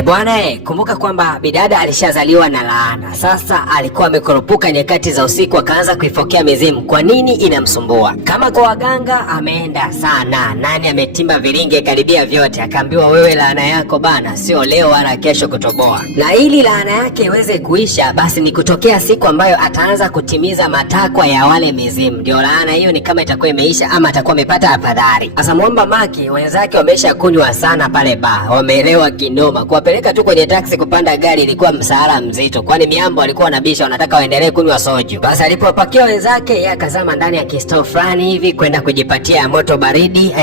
Bwana, kumbuka kwamba bidada alishazaliwa na laana. Sasa alikuwa amekurupuka nyakati za usiku, akaanza kuifokea mizimu. Kwa nini inamsumbua? Kama kwa waganga ameenda sana, nani ametimba viringe karibia vyote, akaambiwa wewe laana yako bana sio leo wala kesho kutoboa, na ili laana yake iweze kuisha basi ni kutokea siku ambayo ataanza kutimiza matakwa ya wale mizimu, ndio laana hiyo ni kama itakuwa imeisha ama atakuwa amepata afadhali. Sasa Mwamba Maki wenzake wamesha kunywa sana pale bar, wameelewa kinoma. Kuwapeleka tu kwenye taksi kupanda gari ilikuwa msahara mzito, kwani miambo walikuwa wanabisha wanataka waendelee kunywa soju. Basi alipopakia wenzake yeye akazama ndani ya kistoo fulani hivi kwenda kujipatia moto baridi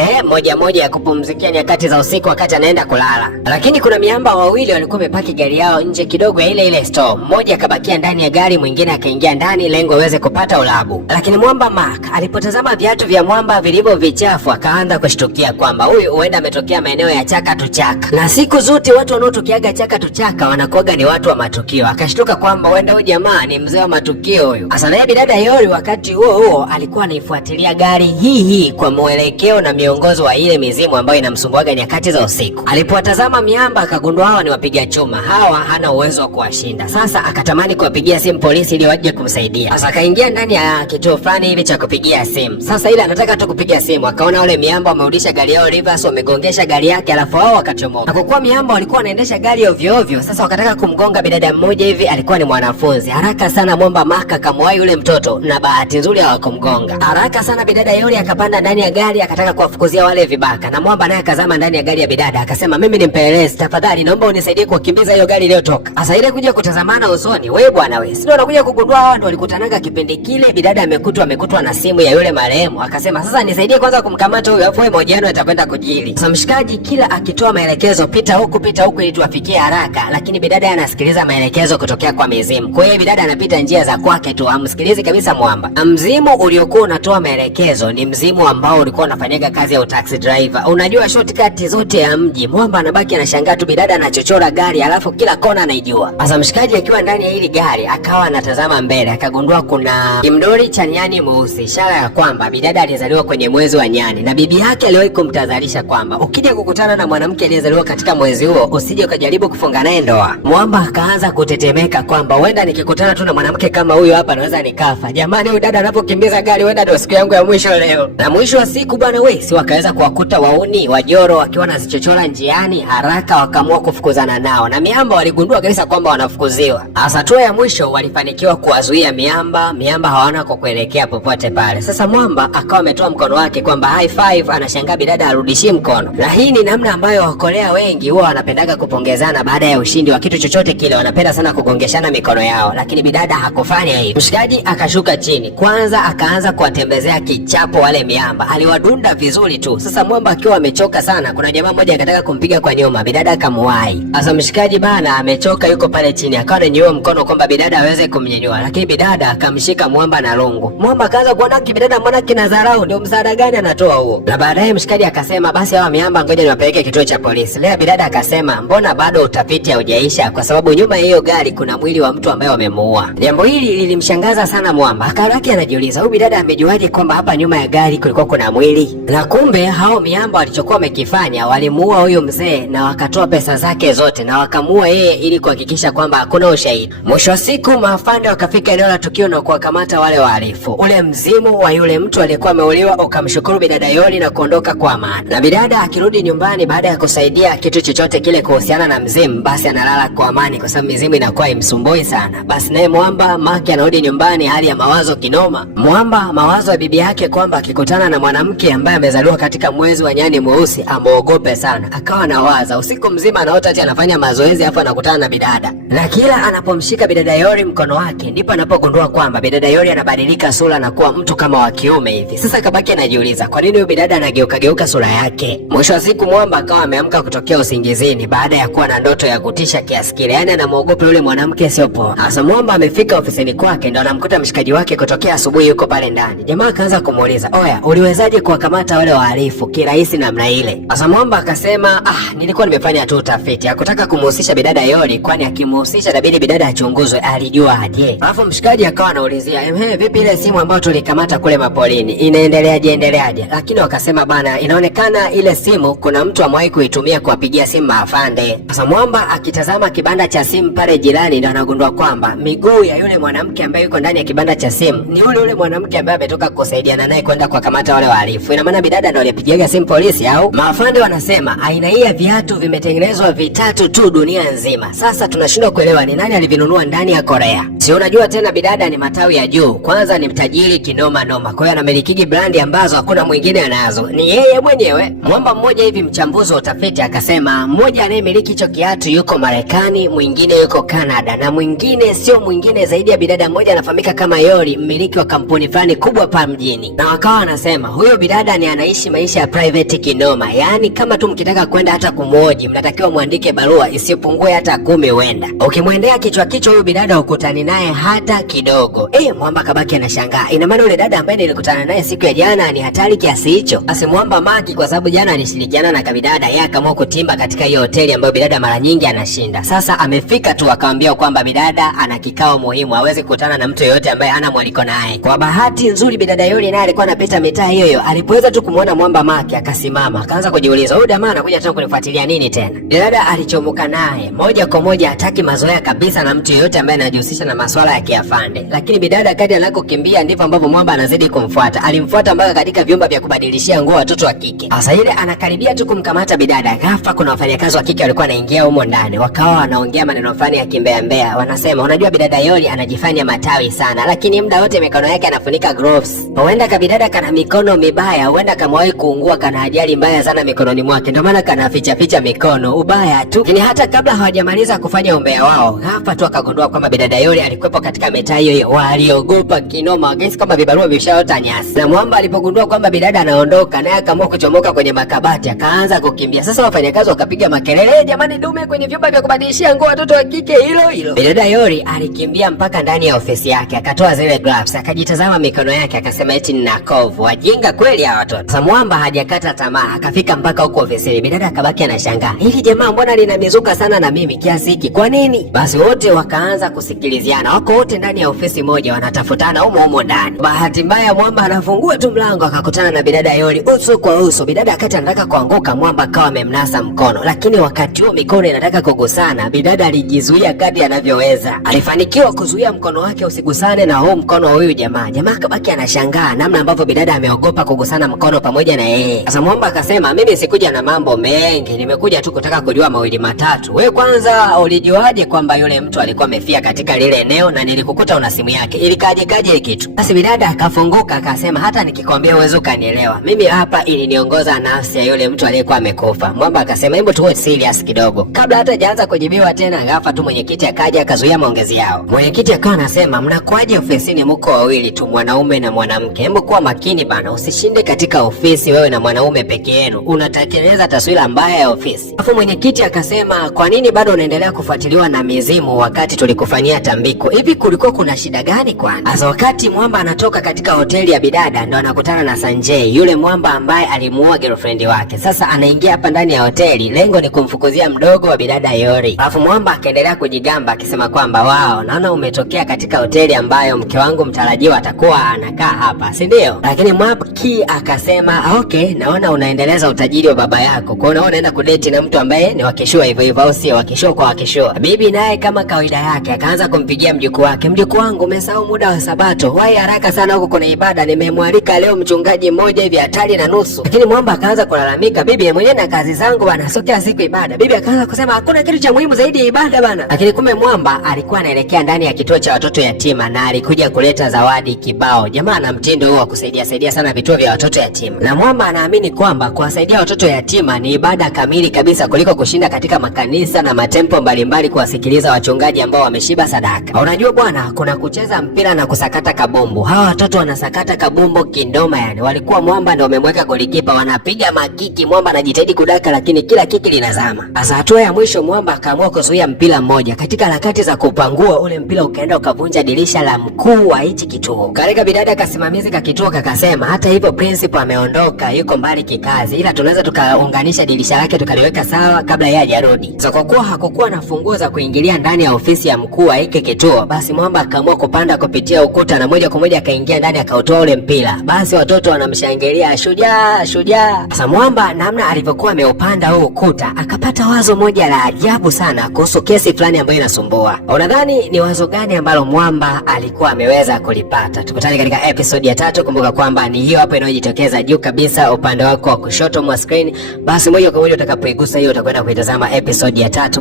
moja ya kupumzikia nyakati za usiku wakati anaenda kulala. Lakini kuna miamba wawili walikuwa wamepaki gari yao nje kidogo ya ile store. Mmoja akabakia ndani ya gari, mwingine akaingia ndani lengo aweze kupata ulabu. Lakini Mwamba Mark alipotazama viatu vya Mwamba vilivyo vichafu akaanza kushtukia kwamba huyu huenda ametokea maeneo ya Chaka tu Chaka, na siku zote watu wanaotokeaga Chaka tu Chaka wanakuaga ni watu wa matukio. Akashtuka kwamba huenda huyu jamaa ni mzee wa matukio huyu. Hasa naye bidada Yori wakati huo alikuwa anaifuatilia gari hii kwa mwelekeo na miongozo wa ile mizimu ambayo inamsumbuaga nyakati za usiku. Alipowatazama miamba akagundua hawa ni wapiga chuma, hawa hana uwezo wa kuwashinda. Sasa akatamani kuwapigia simu polisi ili waje kumsaidia. Sasa akaingia ndani ya kituo fulani hivi cha kupigia simu. Sasa ile anataka tu kupiga simu, akaona wale miamba wamerudisha gari yao reverse, wamegongesha gari yake alafu wao wakachomoka. Na kwa kuwa miamba walikuwa wanaendesha gari ovyo ovyo, sasa wakataka kumgonga bidada mmoja hivi, alikuwa ni mwanafunzi. Haraka sana Mwamba Maka akamwahi yule mtoto na bahati nzuri hawakumgonga. Haraka sana bidada Yori akapanda ndani ya gari akataka kuwafukuzia wale vibaka, na Mwamba naye akazama ndani ya gari ya bidada akasema, mimi ni mpelelezi, tafadhali naomba unisaidie kuwakimbiza hiyo gari iliyotoka. Sasa ile kuja kutazamana usoni, wewe bwana wewe, sio unakuja kugundua hao ndio walikutanaga kipindi kile. Bidada amekutwa na simu ya yule marehemu, akasema sasa nisaidie kwanza kumkamata huyo, afu mahojiano yatakwenda kujili. Sasa mshikaji kila akitoa maelekezo, pita huku ili tuwafikie haraka, lakini bidada anasikiliza maelekezo kutokea kwa mizimu. Kwa hiyo bidada anapita njia za kwake tu, amsikilizi kabisa Mwamba. Mzimu uliokuwa unatoa maelekezo ni mzimu ambao ulikuwa unafanyaga kazi ya taxi driver. Unajua shortcut zote ya mji. Mwamba anabaki anashangaa tu bidada anachochora gari alafu kila kona anaijua. Sasa mshikaji akiwa ndani ya hili gari akawa anatazama mbele, akagundua kuna kimdori cha nyani mweusi, ishara ya kwamba bidada alizaliwa kwenye mwezi wa nyani, na bibi yake aliwahi kumtahadharisha kwamba ukija kukutana na mwanamke aliyezaliwa katika mwezi huo usije ukajaribu kufunga naye ndoa. Mwamba akaanza kutetemeka kwamba huenda nikikutana tu na mwanamke kama huyo hapa naweza nikafa. Jamani, huyu dada anapokimbiza gari huenda ndio siku yangu ya mwisho leo. Na mwisho wa siku bwana wewe, si wakaweza kuwakuta wauni wajoro wakiwa wanazichochora njiani. Haraka wakaamua kufukuzana nao, na miamba waligundua kabisa kwamba wanafukuziwa. Hasa tu ya mwisho walifanikiwa kuwazuia miamba hawana kwa kuelekea popote pale. Sasa Mwamba akawa ametoa mkono wake kwamba high five, anashangaa bidada arudishi mkono. Na hii ni namna ambayo Wakorea wengi huwa wanapendaga kupongezana baada ya ushindi wa kitu chochote kile, wanapenda sana kugongeshana mikono yao, lakini bidada hakufanya hivyo. Mshikaji akashuka chini kwanza, akaanza kuwatembezea kichapo wale miamba, aliwadunda vizuri tu. Sasa Mwamba akiwa amechoka sana, kuna jamaa mmoja akataka kumpiga kwa nyuma, bidada akamuwahi. Sasa mshikaji bana amechoka, yuko pale chini, akawa ananyanyua mkono kwamba bidada aweze kumnyanyua, lakini bidada akamshika Mwamba na lungu. Mwamba akaanza kuona bidada mbona kinadharau, ndio msaada gani anatoa huo? Na baadaye mshikaji akasema basi hawa miamba ngoja niwapeleke kituo cha polisi. Leo bidada akasema mbona bado utafiti haujaisha, kwa sababu nyuma ya hiyo gari kuna mwili wa mtu ambaye wamemuua. Jambo hili lilimshangaza sana Mwamba, akaraki anajiuliza huyu bidada amejuaje kwamba hapa nyuma ya gari kulikuwa kuna mwili? Na kumbe hao miamba walichokuwa wamekifanya, walimuua huyo mzee na wakatoa pesa zake zote na wakamuua yeye ili kuhakikisha kwamba hakuna ushahidi. Mwisho wa siku maafande wakafika eneo la tukio na kuwakamata wale wahalifu. Ule mzimu wa yule mtu aliyekuwa ameuliwa ukamshukuru bidada Yori na kuondoka kwa amani. Na bidada akirudi nyumbani baada ya kusaidia kitu chochote kile kuhusiana na mzimu, basi analala kwa amani kwa sababu mizimu inakuwa imsumbui sana. Basi naye Mwamba Maki anarudi nyumbani hali ya mawazo kinoma. Mwamba mawazo ya bibi yake kwamba akikutana na mwanamke ambaye amezaliwa katika mwezi wa nyani mweusi amuogope sana, akawa anawaza usiku mzima, anaota ati anafanya mazoezi afu anakutana na bidada, na kila anapomshika bidada Yori mkono wake ndipo anapogundua kwamba bidada Yori anabadilika sura na kuwa mtu kama wa kiume hivi. Sasa kabaki anajiuliza kwa nini huyu bidada anageuka sura yake. Mwisho wa siku Mwamba akawa ameamka kutokea usingizini baada ya kuwa na ndoto ya kutisha kiasi kile, yani anamuogopa yule mwanamke sio poa. Sasa Mwamba amefika ofisini kwake ndo anamkuta mshikaji wake kutokea asubuhi yuko pale ndani. Jamaa akaanza kumuuliza, oya, uliwezaje kuwakamata wale wahalifu kirahisi namna ile? Sasa Mwamba akasema nilikuwa nimefanya tu utafiti, hakutaka kumhusisha bidada Yori, kwani kimemhusisha, inabidi bidada achunguzwe, alijua aje? Alafu mshikaji akawa anaulizia vipi ile simu ambayo tulikamata kule mapolini endeleaje? Lakini wakasema bana, inaonekana ile simu kuna mtu amewahi kuitumia kuwapigia simu maafande. Sasa Mwamba akitazama kibanda cha simu pale jirani, ndio anagundua kwamba miguu ya yule mwanamke ambaye yuko ndani ya kibanda cha simu ni yule mwanamke ambaye ametoka kusaidiana naye kwenda kuwakamata wale wahalifu. Ina maana bidada ndio alipigiaga simu polisi au? Maafande wanasema aina hii ya viatu vimetengenezwa vitatu tu dunia nzima. Sasa tunashindwa kuelewa ni nani alivinunua ndani ya Korea. Si unajua tena bidada ni matawi ya juu. Kwanza ni mtajiri kinoma noma. Kwa hiyo anamilikigi brandi ambazo hakuna mwingine anazo. Ni yeye mwenyewe. Mwamba mmoja hivi mchambuzi wa utafiti akasema mmoja anayemiliki hicho kiatu yuko Marekani, mwingine yuko Canada, na mwingine sio mwingine zaidi ya bidada mmoja anafahamika kama Yori, mmiliki wa kampuni fulani kubwa pa mjini. Na wakawa wanasema huyo bidada ni anaishi maisha ya private kinoma. Yaani kama tu mkitaka kwenda hata kumhoji mnatakiwa muandike barua isipungue hata 10 huenda. Ukimwendea kichwa huyo bidada ukutani naye hata kidogo. Mwamba kabaki anashangaa. Ina maana yule dada ambaye nilikutana naye siku ya jana ni hatari kiasi hicho? Basi Mwamba maki kwa sababu jana alishirikiana na kabidada, yeye akaamua kutimba katika hiyo hoteli ambayo bidada mara nyingi anashinda. Sasa amefika tu akamwambia kwamba bidada ana kikao muhimu, hawezi kukutana na mtu yeyote ambaye hana mwaliko naye. Kwa bahati nzuri bidada yule naye alikuwa anapita mitaa hiyo. Alipoweza tu kumuona Mwamba maki akasimama, akaanza kujiuliza huyu jamaa anakuja tena kunifuatilia nini tena? Bidada alichomoka naye moja kwa moja, hataki mazoea kabisa na mtu yeyote ambaye anajihusisha na masuala ya kiafande. Lakini bidada kadri anakokimbia ndivyo ambavyo Mwamba anazidi kumfuata. Alimfuata mpaka katika vyumba vya kubadilishia nguo watoto wa kike. Sasa ile anakaribia tu kumkamata bidada, ghafla kuna wafanyakazi wa kike walikuwa wanaingia humo ndani. Wakawa wanaongea maneno fulani ya kimbea. Wanasema unajua bidada Yori anajifanya matawi sana, lakini muda wote mikono yake anafunika gloves. Huenda kabidada kana mikono mibaya, huenda kamwahi kuungua, kana ajali mbaya sana mikononi mwake, ndio maana kana ficha mikono ubaya tu. Lakini hata kabla hawajamaliza kufanya umbea wao, ghafla tu akagundua kwamba bidada Yori alikuwepo katika mitaa hiyo. Waliogopa kinoma, wagesi kama vibarua vishaota nyasi. Na Mwamba alipogundua kwamba bidada anaondoka, naye akaamua kuchomoka kwenye makabati, akaanza kukimbia. Sasa wafanyakazi wakapiga makelele, jamani, dume kwenye vyumba vya kubadilishia nguo watoto wa kike hilo. Bidada Yori alikimbia mpaka ndani ya ofisi yake, akatoa zile gloves, akajitazama mikono yake, akasema eti nina kovu. Wajinga kweli hawa watoto. Sasa Mwamba hajakata tamaa, akafika mpaka huko ofisini. Bidada akabaki anashangaa, hili jamaa mbona linamizuka sana na mimi kiasi hiki? Kwa nini? Basi wote wakaanza kusikiliziana. Wako wote ndani ya ofisi moja wanatafutana humo ndani. Bahati mbaya Mwamba anafungua tu mlango akakutana na bidada Yori uso kwa uso. Bidada akati anataka kuanguka, Mwamba akawa amemnasa mkono, lakini wakati huo mikono inataka kugusana, bidada alijizuia kadri anavyoweza. Alifanikiwa kuzuia mkono wake usigusane na huu mkono wa huyu jamaa. Jamaa akabaki anashangaa namna ambavyo bidada ameogopa kugusana mkono pamoja na yeye. Sasa Mwamba akasema mimi sikuja na mambo mengi, nimekuja tu kutaka kujua mawili matatu. Wewe kwanza ulijuaje kwamba yule mtu alikuwa amefia katika lile eneo na nilikukuta una simu yake? Ilikaje kitu? Basi bidada akafunguka akasema hata nikikwambia uwezo ukanielewa. Mimi hapa iliniongoza nafsi ya yule mtu aliyekuwa amekufa. Mwamba akasema hebu tuwe serious kidogo. Kabla hata hajaanza kujibiwa tena, ghafla tu mwenyekiti akaja akazuia maongezi yao. Mwenyekiti akawa anasema mnakuaje ofisini mko wawili tu, mwanaume na mwanamke? Hebu kuwa makini bana, usishinde katika ofisi wewe na mwanaume peke yenu, unatengeneza taswira mbaya ya ofisi. Alafu mwenyekiti akasema kwa nini bado unaendelea kufuatiliwa na mizimu wakati tulikufanyia tambiko? Hivi kulikuwa kuna shida gani kwani? Asa wakati Mwamba anatoka katika hoteli ya bidada ndo anakutana na Sanjay, yule Mwamba ambaye alimuua girlfriend wake. Sasa anaingia hapa ndani ya hoteli, lengo ni kumfukuzia mdogo wa bidada Yori. Alafu Mwamba akaendelea kujigamba akisema kwamba wao, naona umetokea katika hoteli ambayo mke wangu mtarajiwa atakuwa anakaa hapa, si ndio? Lakini Mwapki akasema okay, naona unaendeleza utajiri wa baba yako, kwa hiyo unaenda kudeti na mtu ambaye ni wakishua hivyo au sio? Wakishua kwa wakishua. Bibi naye kama kawaida yake akaanza kumpigia mjukuu wake, mjukuu wangu umesahau muda wa Sabato, wahi haraka sana huko kuna ibada, nimemwalika leo mchungaji mmoja hivi 3:30. Lakini Mwamba akaanza kulalamika, bibi mwenyewe na kazi zangu bana, sio kila siku ibada. Bibi akaanza kusema hakuna kitu cha muhimu zaidi ya ibada bana. Lakini kumbe Mwamba alikuwa anaelekea ndani ya kituo cha watoto yatima na alikuja kuleta zawadi kibao. Jamaa ana mtindo huo wa kusaidia sana vituo vya watoto yatima, na Mwamba anaamini kwamba kuwasaidia watoto yatima ni ibada kamili kabisa kuliko kushinda katika makanisa na matempo mbalimbali kuwasikiliza wachungaji ambao wameshiba sadaka. Unajua bwana, kuna kucheza mpira na kusakata kabumbu. Hawa watoto wanasakata kabumbu kindoma yani. Walikuwa Mwamba ndio wamemweka golikipa, wanapiga makiki, Mwamba anajitahidi kudaka lakini kila kiki linazama. Sasa hatua ya mwisho Mwamba akaamua kuzuia mpira mmoja. Katika harakati za kupangua ule mpira ukaenda ukavunja dirisha la mkuu wa hichi kituo. Kareka bidada kasimamizi ka kituo kakasema, hata hivyo principal ameondoka, yuko mbali kikazi, ila tunaweza tukaunganisha dirisha lake tukaliweka sawa kabla yeye hajarudi. So kwa kuwa hakukuwa na funguo za kuingilia ndani ya ofisi ya mkuu wa hiki kituo, basi Mwamba akaamua kupanda kupitia ukuta na moja kwa moja akaingia ndani akautoa ule mpira. Basi watoto wanamshangilia, shujaa shujaa. Sasa Mwamba namna alivyokuwa ameupanda huo ukuta akapata wazo moja la ajabu sana kuhusu kesi fulani ambayo inasumbua. Unadhani ni wazo gani ambalo Mwamba alikuwa ameweza kulipata? Tukutane katika episode ya 3. Kumbuka kwamba ni hiyo hapo inayojitokeza juu kabisa upande wako wa kushoto mwa screen. Basi moja kwa moja utakapoigusa hiyo utakwenda kuitazama episode ya 3.